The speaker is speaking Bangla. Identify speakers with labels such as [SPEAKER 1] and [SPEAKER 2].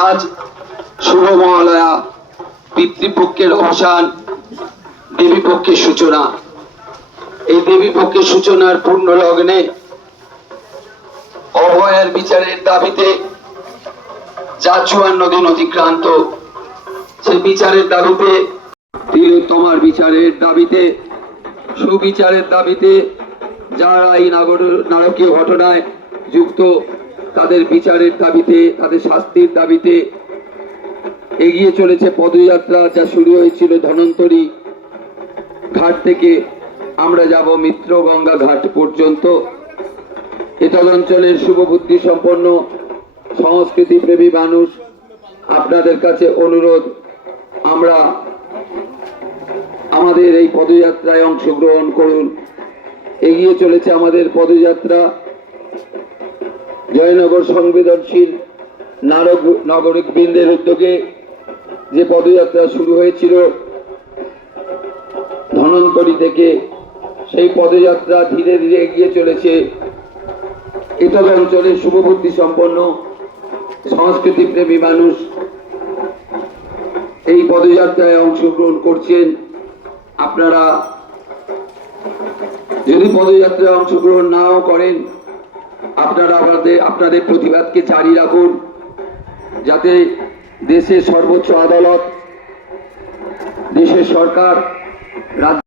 [SPEAKER 1] আজ শুভ মহালয়া, পিতৃপক্ষের অবসান দেবী পক্ষের সূচনা। এই দেবী পক্ষের সূচনার পূর্ণ লগ্নে অভয়ের বিচারের দাবিতে যা চুয়ান্ন দিন অতিক্রান্ত, সেই বিচারের দাবিতে, তিলোত্তমার বিচারের দাবিতে, সুবিচারের দাবিতে যারা এই নাগর নারকীয় ঘটনায় যুক্ত তাদের বিচারের দাবিতে, তাদের শাস্তির দাবিতে এগিয়ে চলেছে পদযাত্রা যা শুরু হয়েছিল ধনন্তরী ঘাট থেকে। আমরা যাব মিত্রগঙ্গা ঘাট পর্যন্ত। এতদ অঞ্চলের শুভবুদ্ধি সম্পন্ন সংস্কৃতি প্রেমী মানুষ, আপনাদের কাছে অনুরোধ, আমরা আমাদের এই পদযাত্রায় অংশগ্রহণ করুন। এগিয়ে চলেছে আমাদের পদযাত্রা। জয়নগর সংবেদনশীল নারক নাগরিক বৃন্দের উদ্যোগে যে পদযাত্রা শুরু হয়েছিল, ধনন্তরী থেকে সেই পদযাত্রা ধীরে ধীরে এগিয়ে চলেছে। এতদ অঞ্চলের শুভবুদ্ধি সম্পন্ন সংস্কৃতি প্রেমী মানুষ এই পদযাত্রায় অংশগ্রহণ করছেন। আপনারা যদি পদযাত্রায় অংশগ্রহণ নাও করেন আপনারা আমাদের আপনাদের প্রতিবাদকে জারি রাখুন যাতে দেশের সর্বোচ্চ আদালত দেশের সরকার রাজ্য